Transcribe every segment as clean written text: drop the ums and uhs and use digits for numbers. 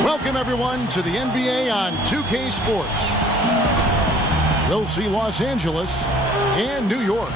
Welcome, everyone, to the NBA on 2K Sports. We'll see Los Angeles and New York.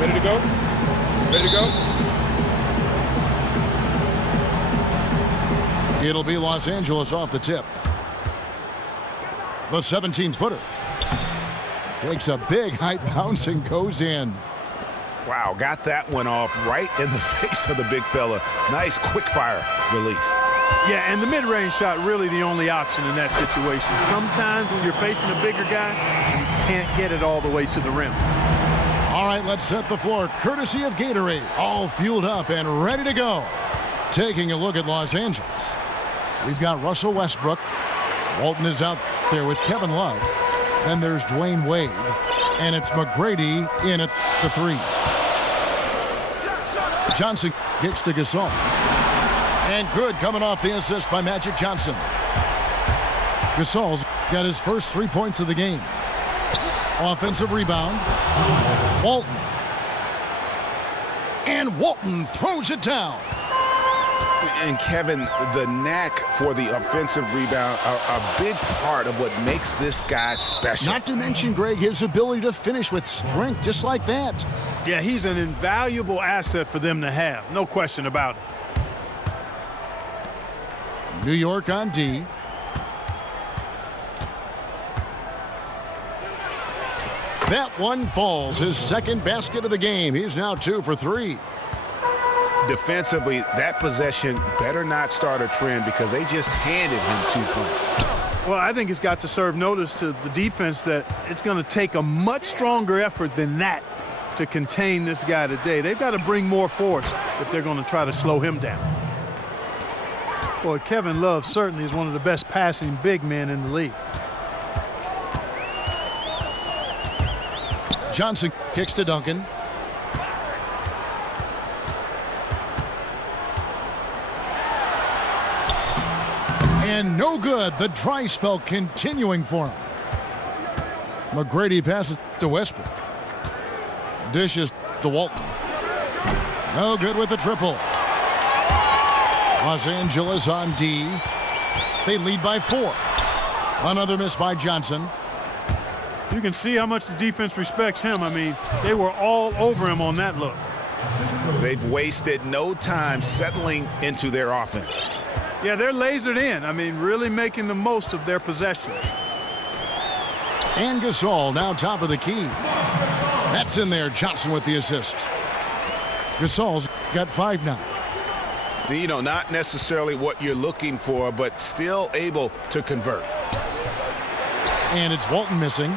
Ready to go? Ready to go? It'll be Los Angeles off the tip. The 17-footer takes a big height bounce and goes in. Wow, got that one off right in the face of the big fella. Nice quick fire release. Yeah, and the mid-range shot really the only option in that situation. Sometimes when you're facing a bigger guy, you can't get it all the way to the rim. All right, let's set the floor courtesy of Gatorade. All fueled up and ready to go. Taking a look at Los Angeles. We've got Russell Westbrook. Walton is out there with Kevin Love. Then there's Dwayne Wade. And it's McGrady in at the three. Johnson kicks to Gasol. And good coming off the assist by Magic Johnson. Gasol's got his first 3 points of the game. Offensive rebound. Walton. And Walton throws it down. And Kevin, the knack for the offensive rebound, a big part of what makes this guy special. Not to mention, Greg, his ability to finish with strength just like that. Yeah, he's an invaluable asset for them to have. No question about it. New York on D. That one falls. His second basket of the game. He's now 2 for 3. Defensively, that possession better not start a trend because they just handed him 2 points. Well, I think it's got to serve notice to the defense that it's going to take a much stronger effort than that to contain this guy today. They've got to bring more force if they're going to try to slow him down. Boy, Kevin Love certainly is one of the best passing big men in the league. Johnson kicks to Duncan. And no good. The dry spell continuing for him. McGrady passes to Westbrook. Dishes to Walton. No good with the triple. Los Angeles on D. They lead by 4. Another miss by Johnson. You can see how much the defense respects him. I mean, they were all over him on that look. They've wasted no time settling into their offense. Yeah, they're lasered in. I mean, really making the most of their possessions. And Gasol now top of the key. That's in there. Johnson with the assist. Gasol's got 5 now. You know, not necessarily what you're looking for, but still able to convert. And it's Walton missing.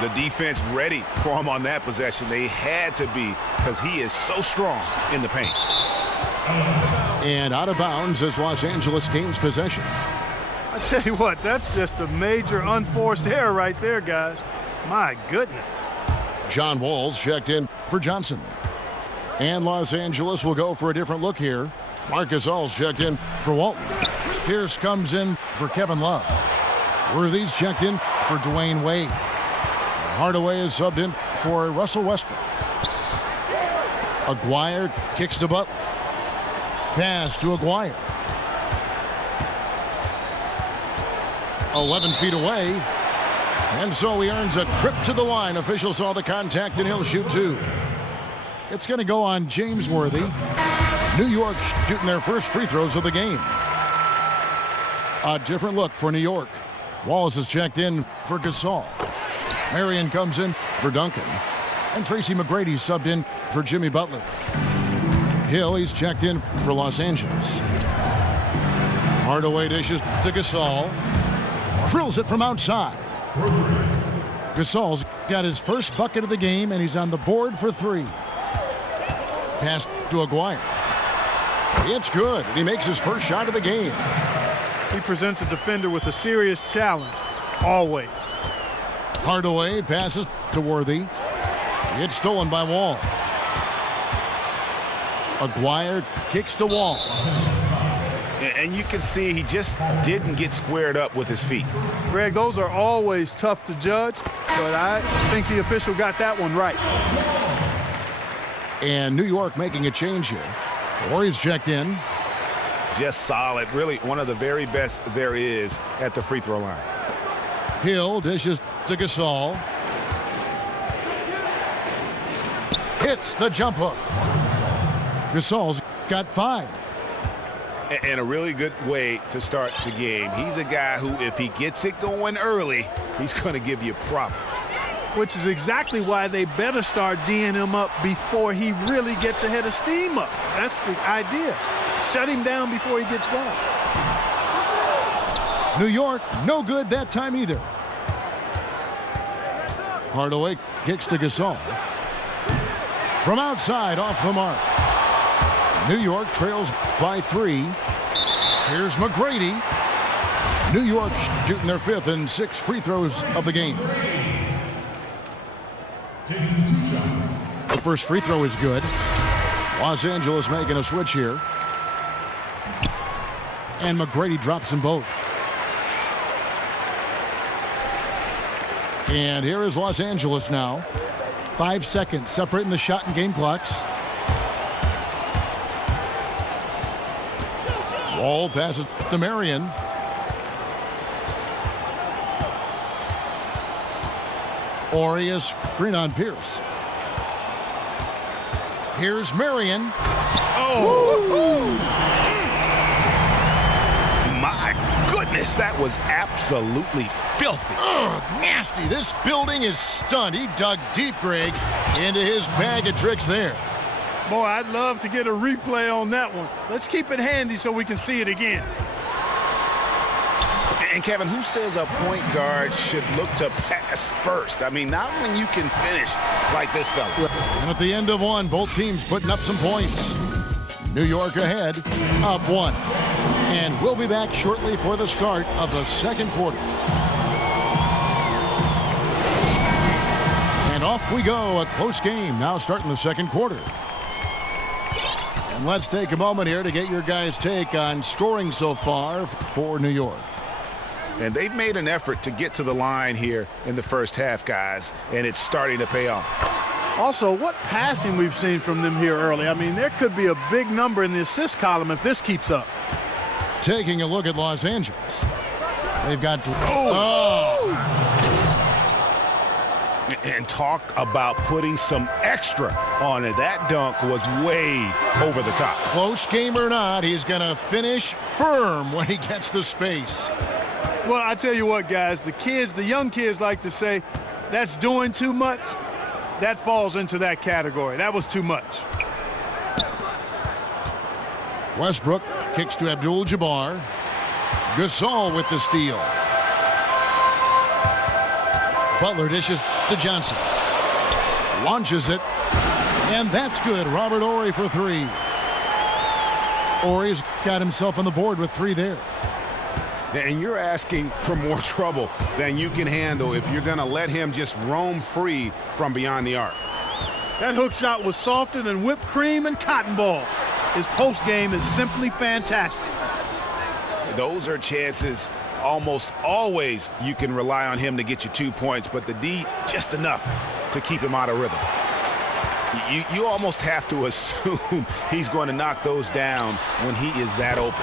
The defense ready for him on that possession. They had to be, because he is so strong in the paint. And out of bounds as Los Angeles gains possession. I tell you what, that's just a major unforced error right there, guys. My goodness. John Wall's checked in for Johnson. And Los Angeles will go for a different look here. Marcus All's checked in for Walton. Pierce comes in for Kevin Love. Worthy's checked in for Dwayne Wade. Hardaway is subbed in for Russell Westbrook. Aguirre kicks to Butler. Pass to Aguirre. 11 feet away. And so he earns a trip to the line. Official saw the contact and he'll shoot 2. It's going to go on James Worthy. New York shooting their first free throws of the game. A different look for New York. Wallace is checked in for Gasol. Marion comes in for Duncan. And Tracy McGrady subbed in for Jimmy Butler. Hill, he's checked in for Los Angeles. Hardaway dishes to Gasol. Drills it from outside. Gasol's got his first bucket of the game, and he's on the board for 3. Pass to Aguirre. It's good, and he makes his first shot of the game. He presents a defender with a serious challenge, always. Hardaway passes to Worthy. It's stolen by Wall. Aguirre kicks to Wall. And you can see he just didn't get squared up with his feet. Greg, those are always tough to judge, but I think the official got that one right. And New York making a change here. Warriors checked in. Just solid. Really one of the very best there is at the free throw line. Hill dishes to Gasol. Hits the jump hook. Gasol's got 5. And a really good way to start the game. He's a guy who, if he gets it going early, he's going to give you problems. Which is exactly why they better start D'ing him up before he really gets a head of steam up. That's the idea. Shut him down before he gets going. New York, no good that time either. Hardaway kicks to Gasol. From outside, off the mark. New York trails by 3. Here's McGrady. New York shooting their 5th and 6th free throws of the game. The first free throw is good. Los Angeles making a switch here. And McGrady drops them both. And here is Los Angeles now. 5 seconds separating the shot and game clocks. Wall passes to Marion. Orius, screen on Pierce. Here's Marion. Oh! My goodness, that was absolutely filthy. Ugh, nasty. This building is stunned. He dug deep, Greg, into his bag of tricks there. Boy, I'd love to get a replay on that one. Let's keep it handy so we can see it again. And Kevin, who says a point guard should look to pass first? I mean, not when you can finish like this fella. And at the end of 1, both teams putting up some points. New York ahead, up 1. And we'll be back shortly for the start of the second quarter. And off we go, a close game now starting the second quarter. And let's take a moment here to get your guys' take on scoring so far for New York. And they've made an effort to get to the line here in the first half, guys, and it's starting to pay off. Also, what passing we've seen from them here early. I mean, there could be a big number in the assist column if this keeps up. Taking a look at Los Angeles. They've got... And talk about putting some extra on it. That dunk was way over the top. Close game or not, he's going to finish firm when he gets the space. Well, I tell you what, guys, the young kids like to say, that's doing too much. That falls into that category. That was too much. Westbrook kicks to Abdul-Jabbar. Gasol with the steal. Butler dishes to Johnson. Launches it. And that's good. Robert Horry for three. Horry's got himself on the board with three there. And you're asking for more trouble than you can handle if you're going to let him just roam free from beyond the arc. That hook shot was softer than whipped cream and cotton ball. His post game is simply fantastic. Those are chances almost always you can rely on him to get you 2 points, but the D just enough to keep him out of rhythm. You almost have to assume he's going to knock those down when he is that open.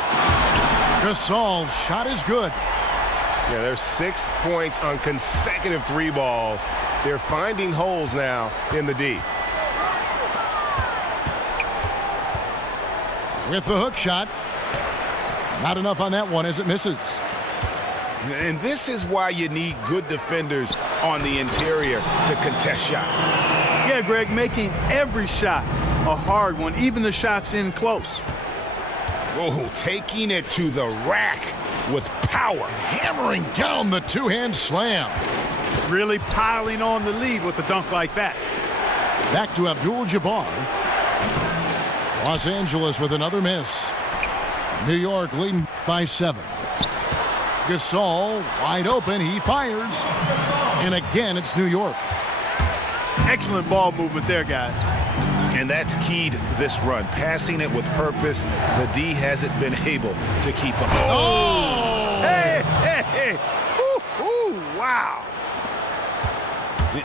Gasol's shot is good. Yeah, there's 6 points on consecutive three balls. They're finding holes now in the D. With the hook shot. Not enough on that one as it misses. And this is why you need good defenders on the interior to contest shots. Yeah, Greg, making every shot a hard one, even the shots in close. Oh, taking it to the rack with power. Hammering down the two-hand slam. Really piling on the lead with a dunk like that. Back to Abdul-Jabbar. Los Angeles with another miss. New York leading by 7. Gasol wide open. He fires. And again, it's New York. Excellent ball movement there, guys. And that's keyed this run. Passing it with purpose. The D hasn't been able to keep up. Oh! Hey! Ooh, wow.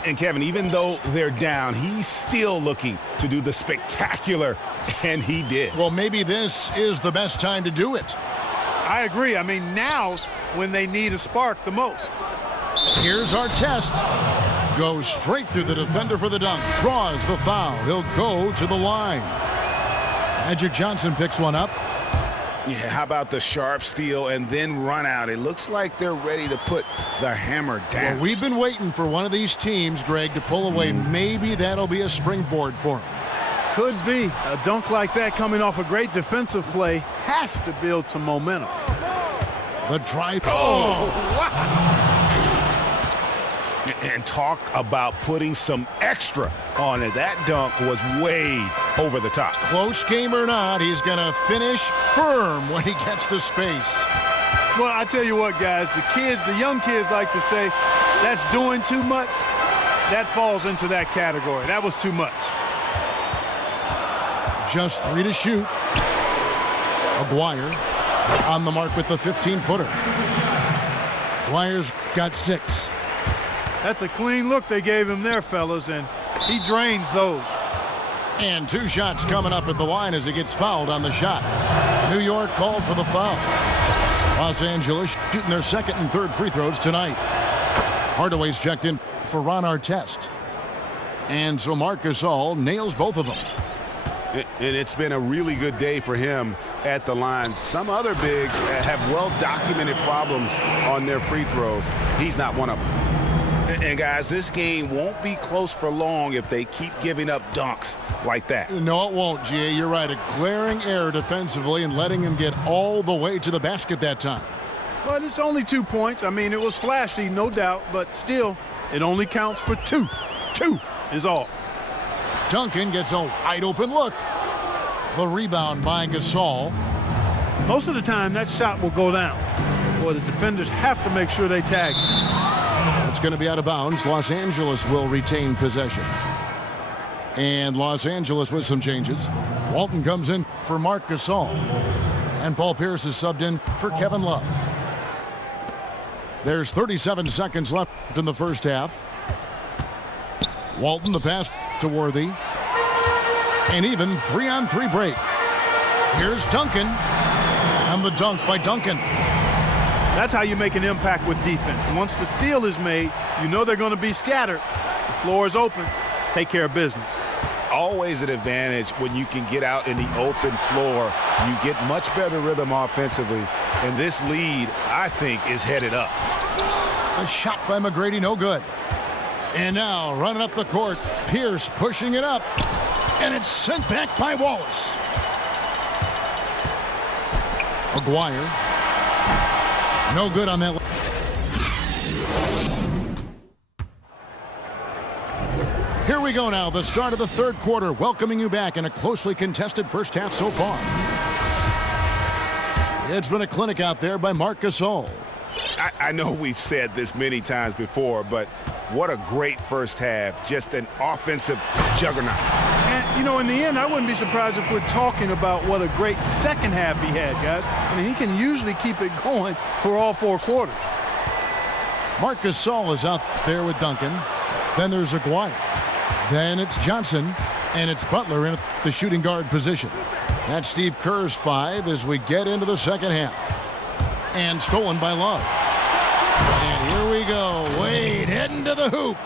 And Kevin, even though they're down, he's still looking to do the spectacular, and he did. Well, maybe this is the best time to do it. I agree. I mean, now's when they need a spark the most. Here's our test. Goes straight through the defender for the dunk. Draws the foul. He'll go to the line. Magic Johnson picks one up. Yeah, how about the sharp steal and then run out? It looks like they're ready to put the hammer down. Well, we've been waiting for one of these teams, Greg, to pull away. Maybe that'll be a springboard for them. Could be. A dunk like that coming off a great defensive play has to build some momentum. The drive. Oh, wow. And talk about putting some extra on it. That dunk was way over the top. Close game or not, he's going to finish firm when he gets the space. Well, I tell you what, guys, the young kids like to say, that's doing too much. That falls into that category. That was too much. Just 3 to shoot. Aguirre on the mark with the 15-footer. Aguirre's got 6. That's a clean look they gave him there, fellas, and he drains those. And 2 shots coming up at the line as he gets fouled on the shot. New York called for the foul. Los Angeles shooting their second and third free throws tonight. Hardaway's checked in for Ron Artest. And so Marc Gasol nails both of them. And it's been a really good day for him at the line. Some other bigs have well-documented problems on their free throws. He's not one of them. And guys, this game won't be close for long if they keep giving up dunks like that. No, it won't, G.A. You're right. A glaring error defensively and letting him get all the way to the basket that time. But it's only 2 points. I mean, it was flashy, no doubt, but still, it only counts for 2. 2 is all. Duncan gets a wide open look. The rebound by Gasol. Most of the time, that shot will go down. Boy, the defenders have to make sure they tag him. It's going to be out of bounds. Los Angeles will retain possession. And Los Angeles with some changes. Walton comes in for Marc Gasol. And Paul Pierce is subbed in for Kevin Love. There's 37 seconds left in the first half. Walton, the pass to Worthy. And even 3-on-3 break. Here's Duncan. And the dunk by Duncan. That's how you make an impact with defense. Once the steal is made, you know they're going to be scattered. The floor is open. Take care of business. always an advantage when you can get out in the open floor. You get much better rhythm offensively, and this lead, I think, is headed up. A shot by McGrady, no good. And now running up the court, Pierce pushing it up, and it's sent back by Wallace. Aguirre, no good on that. Here we go now, the start of the third quarter, welcoming you back in a closely contested first half so far. It's been a clinic out there by Marc Gasol. I know we've said this many times before, but what a great first half. Just an offensive juggernaut. And, you know, in the end, I wouldn't be surprised if we're talking about what a great second half he had, guys. I mean, he can usually keep it going for all four quarters. Marc Gasol is out there with Duncan. Then there's Aguirre. Then it's Johnson, and it's Butler in the shooting guard position. That's Steve Kerr's 5 as we get into the second half. And stolen by Love. And here we go. Wade heading to the hoop.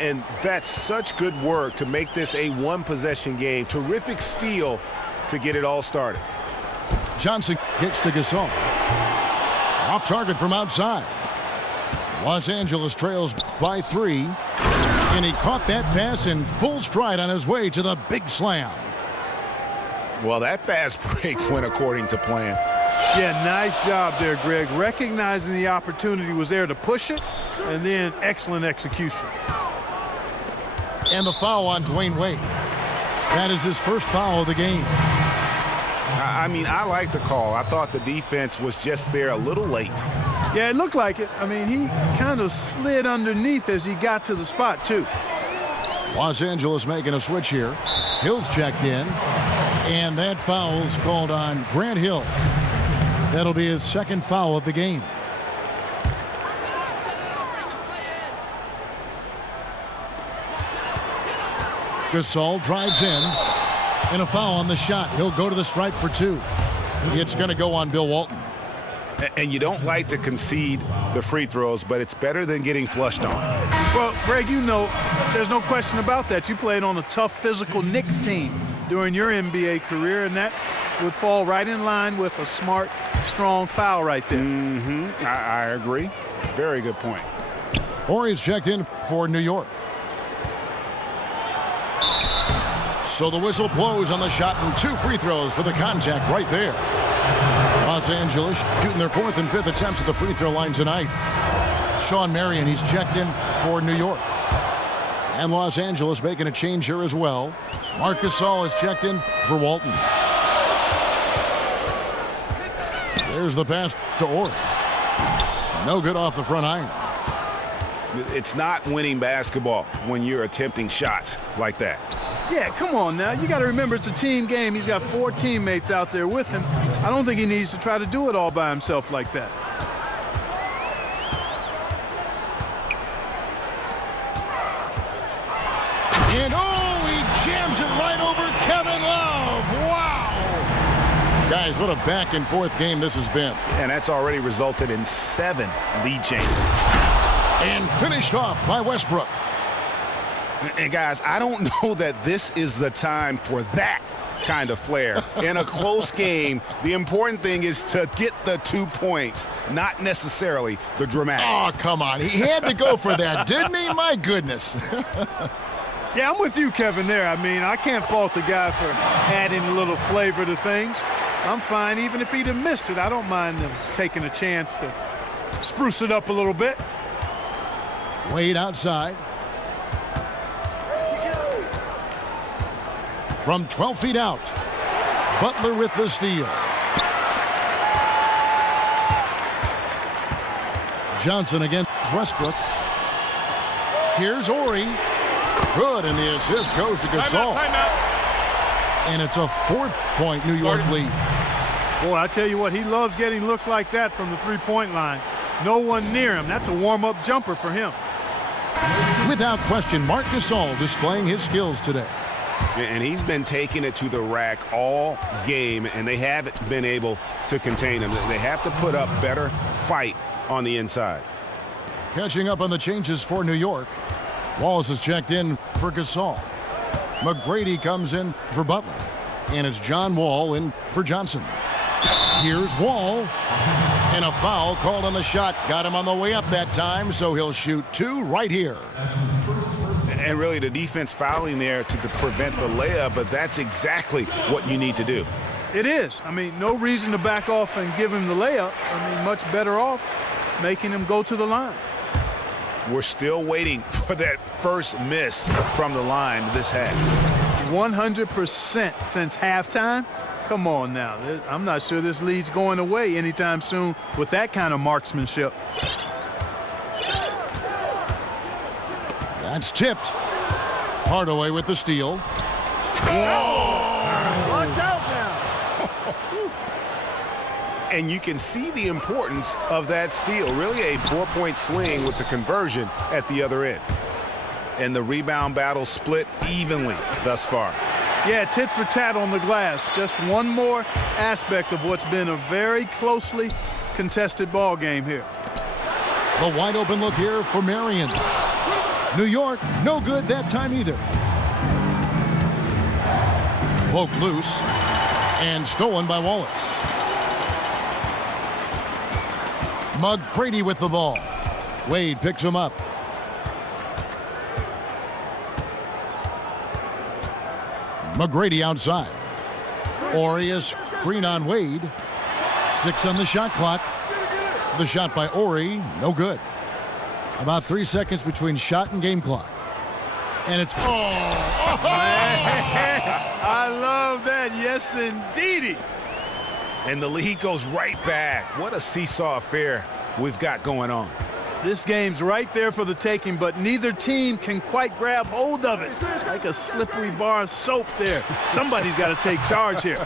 And that's such good work to make this a one-possession game. Terrific steal to get it all started. Johnson kicks to Gasol. Off target from outside. Los Angeles trails by 3. And he caught that pass in full stride on his way to the big slam. Well, that fast break went according to plan. Yeah, nice job there, Greg. Recognizing the opportunity was there to push it, and then excellent execution. And the foul on Dwayne Wade. That is his first foul of the game. I mean, I like the call. I thought the defense was just there a little late. Yeah, it looked like it. I mean, he kind of slid underneath as he got to the spot, too. Los Angeles making a switch here. Hill's checked in. And that foul's called on Grant Hill. That'll be his second foul of the game. Gasol drives in. And a foul on the shot. He'll go to the stripe for 2. It's going to go on Bill Walton. And you don't like to concede the free throws, but it's better than getting flushed on. Well, Greg, you know, there's no question about that. You played on a tough physical Knicks team during your NBA career, and that would fall right in line with a smart, strong foul right there. I agree. Very good point. Horry's checked in for New York. So the whistle blows on the shot and 2 free throws for the contact right there. Los Angeles shooting their 4th and 5th attempts at the free throw line tonight. Sean Marion, he's checked in for New York. And Los Angeles making a change here as well. Marc Gasol is checked in for Walton. There's the pass to Orr. No good off the front iron. It's not winning basketball when you're attempting shots like that. Yeah, come on now. You got to remember it's a team game. He's got 4 teammates out there with him. I don't think he needs to try to do it all by himself like that. And oh, he jams it right over Kevin Love. Wow. Guys, what a back and forth game this has been. And that's already resulted in 7 lead changes. And finished off by Westbrook. And guys, I don't know that this is the time for that kind of flair. In a close game, the important thing is to get the 2 points, not necessarily the dramatics. Oh, come on. He had to go for that, didn't he? My goodness. Yeah, I'm with you, Kevin, there. I mean, I can't fault the guy for adding a little flavor to things. I'm fine. Even if he'd have missed it, I don't mind them taking a chance to spruce it up a little bit. Wade outside. From 12 feet out. Butler with the steal. Johnson against Westbrook. Here's Horry. Good, and the assist goes to Gasol. And it's a 4-point New York lead. Boy, I tell you what, he loves getting looks like that from the three-point line. No one near him. That's a warm-up jumper for him. Without question, Marc Gasol displaying his skills today. And he's been taking it to the rack all game, and they haven't been able to contain him. They have to put up better fight on the inside. Catching up on the changes for New York. Wallace is checked in for Gasol. McGrady comes in for Butler. And it's John Wall in for Johnson. Here's Wall. And a foul called on the shot. Got him on the way up that time, so he'll shoot 2 right here. And really the defense fouling there to prevent the layup, but that's exactly what you need to do. It is. I mean, no reason to back off and give him the layup. I mean, much better off making him go to the line. We're still waiting for that first miss from the line this half. 100% since halftime. Come on now. I'm not sure this lead's going away anytime soon with that kind of marksmanship. That's tipped. Hardaway with the steal. Watch out now. And you can see the importance of that steal. Really a 4-point swing with the conversion at the other end. And the rebound battle split evenly thus far. Yeah, tit for tat on the glass. Just one more aspect of what's been a very closely contested ball game here. The wide open look here for Marion. New York, no good that time either. Poked loose and stolen by Wallace. McGrady with the ball. Wade picks him up. McGrady outside. Orius screen on Wade. 6 on the shot clock. The shot by Ori, no good. About 3 seconds between shot and game clock. And it's... I love that. Yes, indeedy. And the lead goes right back. What a seesaw affair we've got going on. This game's right there for the taking, but neither team can quite grab hold of it. Like a slippery bar of soap there. Somebody's got to take charge here.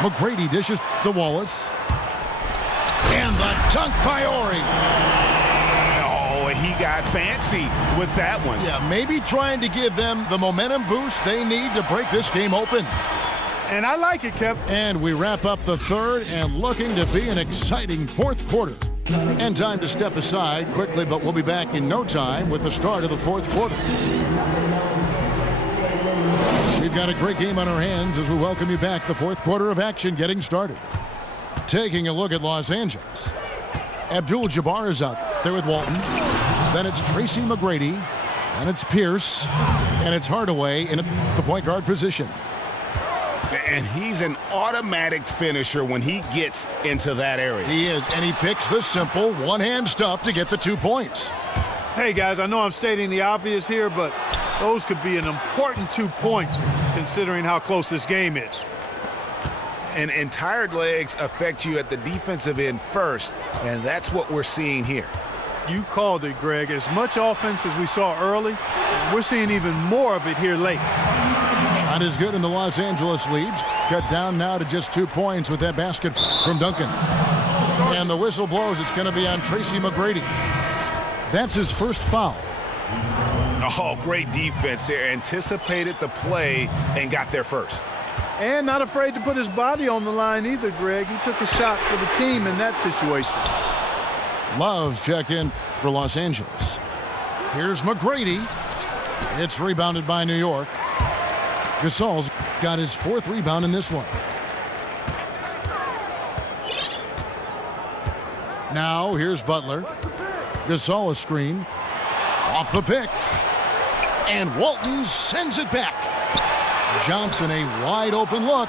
McGrady dishes to Wallace. And the dunk by Ori. Oh, he got fancy with that one. Yeah, maybe trying to give them the momentum boost they need to break this game open. And I like it, Kev. And we wrap up the third and looking to be an exciting fourth quarter. And time to step aside quickly, but we'll be back in no time with the start of the fourth quarter. We've got a great game on our hands as we welcome you back. The fourth quarter of action getting started. Taking a look at Los Angeles. Abdul-Jabbar is out there with Walton. Then it's Tracy McGrady. And it's Pierce. And it's Hardaway in the point guard position. And he's an automatic finisher when he gets into that area. He is, and he picks the simple one-hand stuff to get the 2 points. Hey, guys, I know I'm stating the obvious here, but those could be an important 2 points considering how close this game is. And tired legs affect you at the defensive end first, and that's what we're seeing here. You called it, Greg. As much offense as we saw early, we're seeing even more of it here late. Not as good in the Los Angeles leads. Cut down now to just 2 points with that basket from Duncan. And the whistle blows. It's going to be on Tracy McGrady. That's his first foul. Oh, great defense there. Anticipated the play and got there first. And not afraid to put his body on the line either, Greg. He took a shot for the team in that situation. Love's check in for Los Angeles. Here's McGrady. It's rebounded by New York. Gasol's got his 4th rebound in this one. Now here's Butler. Gasol a screen. Off the pick. And Walton sends it back. Johnson a wide open look.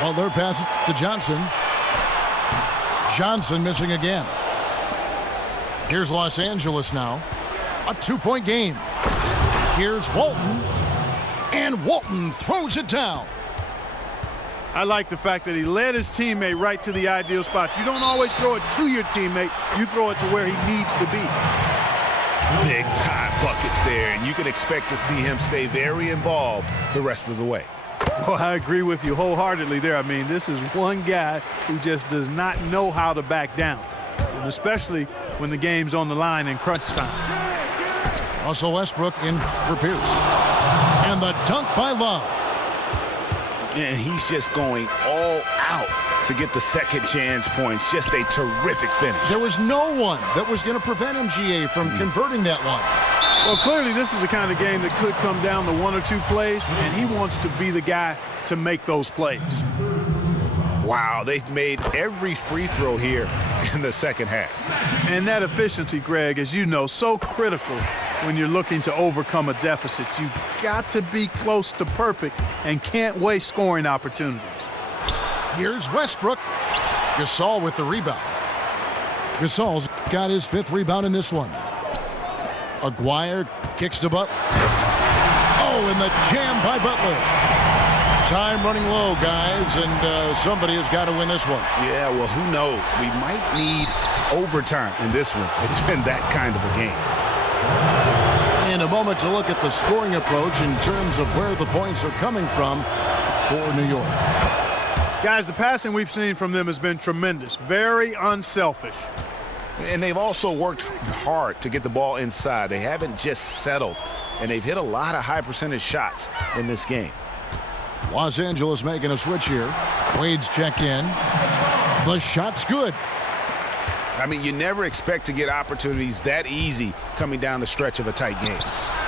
Butler passes to Johnson. Johnson missing again. Here's Los Angeles now. A 2-point game. Here's Walton, and Walton throws it down. I like the fact that he led his teammate right to the ideal spot. You don't always throw it to your teammate. You throw it to where he needs to be. Big time bucket there, and you can expect to see him stay very involved the rest of the way. Well, I agree with you wholeheartedly there. I mean, this is one guy who just does not know how to back down, and especially when the game's on the line in crunch time. Russell Westbrook in for Pierce. And the dunk by Love. And he's just going all out to get the second chance points. Just a terrific finish. There was no one that was going to prevent MGA from converting that one. Well, clearly this is the kind of game that could come down to 1 or 2 plays, and he wants to be the guy to make those plays. Wow, they've made every free throw here in the second half. And that efficiency, Greg, as you know, so critical when you're looking to overcome a deficit. You've got to be close to perfect and can't waste scoring opportunities. Here's Westbrook. Gasol with the rebound. Gasol's got his 5th rebound in this one. Aguirre kicks to Butler. Oh, and the jam by Butler. Time running low, guys, and somebody has got to win this one. Yeah, well, who knows? We might need overtime in this one. It's been that kind of a game. In a moment to look at the scoring approach in terms of where the points are coming from for New York. Guys, the passing we've seen from them has been tremendous. Very unselfish. And they've also worked hard to get the ball inside. They haven't just settled, and they've hit a lot of high percentage shots in this game. Los Angeles making a switch here. Wade's checked in. The shot's good. I mean, you never expect to get opportunities that easy coming down the stretch of a tight game.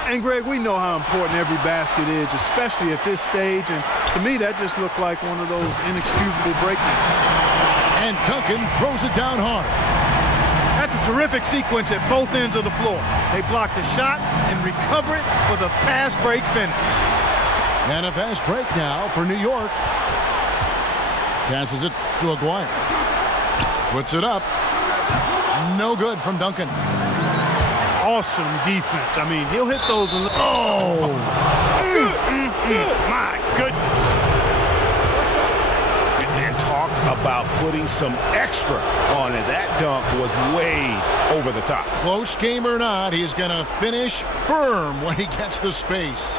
And, Greg, we know how important every basket is, especially at this stage. And to me, that just looked like one of those inexcusable breakdowns. And Duncan throws it down hard. That's a terrific sequence at both ends of the floor. They block the shot and recover it for the fast break finish. And a fast break now for New York. Passes it to Aguirre. Puts it up. No good from Duncan. Awesome defense. I mean, he'll hit those. Oh! My goodness. And talk about putting some extra on it. That dunk was way over the top. Close game or not, he's going to finish firm when he gets the space.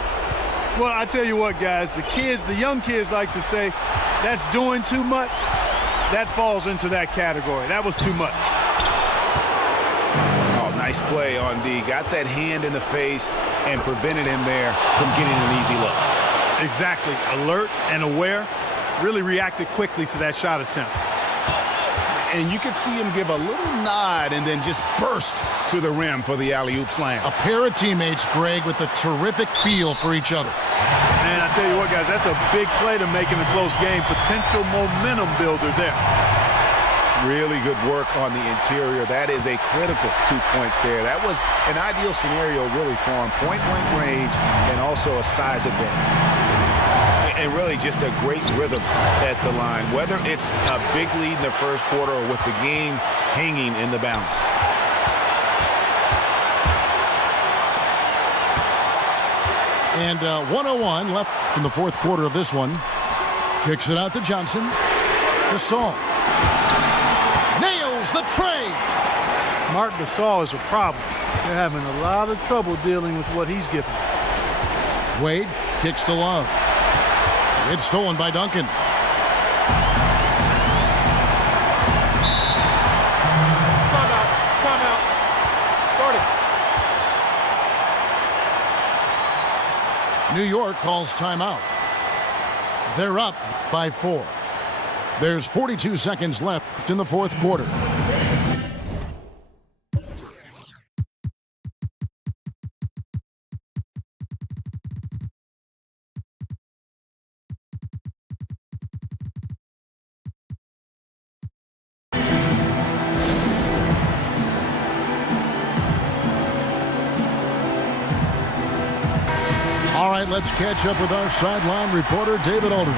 Well, I tell you what, guys, the young kids like to say, that's doing too much. That falls into that category. That was too much. Oh, nice play on D. Got that hand in the face and prevented him there from getting an easy look. Exactly. Alert and aware. Really reacted quickly to that shot attempt. And you could see him give a little nod and then just burst to the rim for the alley-oop slam. A pair of teammates, Greg, with a terrific feel for each other. And I tell you what, guys, that's a big play to make in a close game. Potential momentum builder there. Really good work on the interior. That is a critical 2 points there. That was an ideal scenario really for him. Point-blank range and also a size advantage. And really just a great rhythm at the line, whether it's a big lead in the first quarter or with the game hanging in the balance. And 1:01 left in the fourth quarter of this one. Kicks it out to Johnson. Gasol. Nails the tray. Marc Gasol is a problem. They're having a lot of trouble dealing with what he's given. Wade kicks to Love. It's stolen by Duncan. Timeout. Start it. New York calls timeout. They're up by 4. There's 42 seconds left in the fourth quarter. All right, let's catch up with our sideline reporter, David Aldridge.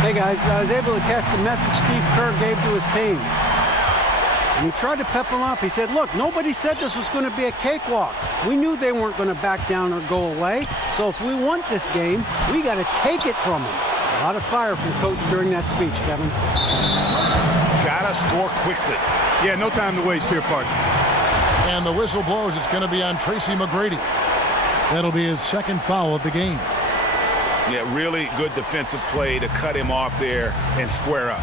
Hey guys, I was able to catch the message Steve Kerr gave to his team. And he tried to pep them up. He said, look, nobody said this was going to be a cakewalk. We knew they weren't going to back down or go away. So if we want this game, we got to take it from them. A lot of fire from Coach during that speech, Kevin. Gotta score quickly. Yeah, no time to waste here, partner. And the whistle blows. It's going to be on Tracy McGrady. That'll be his second foul of the game. Yeah, really good defensive play to cut him off there and square up.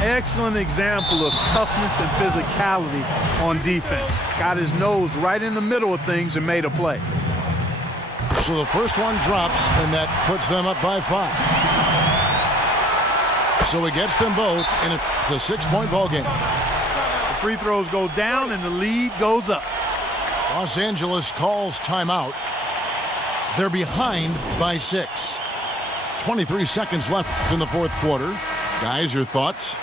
Excellent example of toughness and physicality on defense. Got his nose right in the middle of things and made a play. So the first one drops, and that puts them up by 5. So he gets them both, and it's a 6-point ball game. The free throws go down, and the lead goes up. Los Angeles calls timeout. They're behind by 6. 23 seconds left in the fourth quarter. Guys, your thoughts?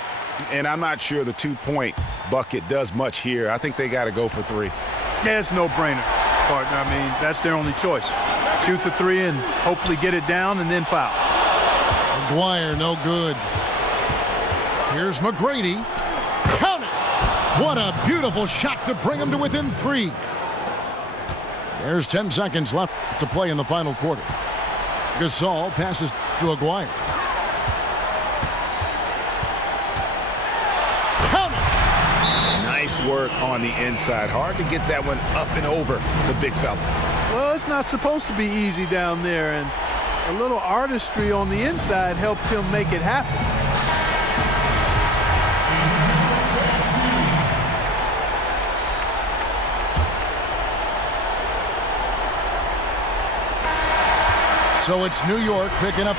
And I'm not sure the 2-point bucket does much here. I think they got to go for 3. Yeah, it's no-brainer, partner. I mean, that's their only choice. Shoot the 3 and hopefully get it down and then foul. McGuire, no good. Here's McGrady. Count it! What a beautiful shot to bring him to within 3. There's 10 seconds left to play in the final quarter. Gasol passes to Aguirre. Count it! Nice work on the inside. Hard to get that one up and over the big fella. Well, it's not supposed to be easy down there, and a little artistry on the inside helped him make it happen. So it's New York picking up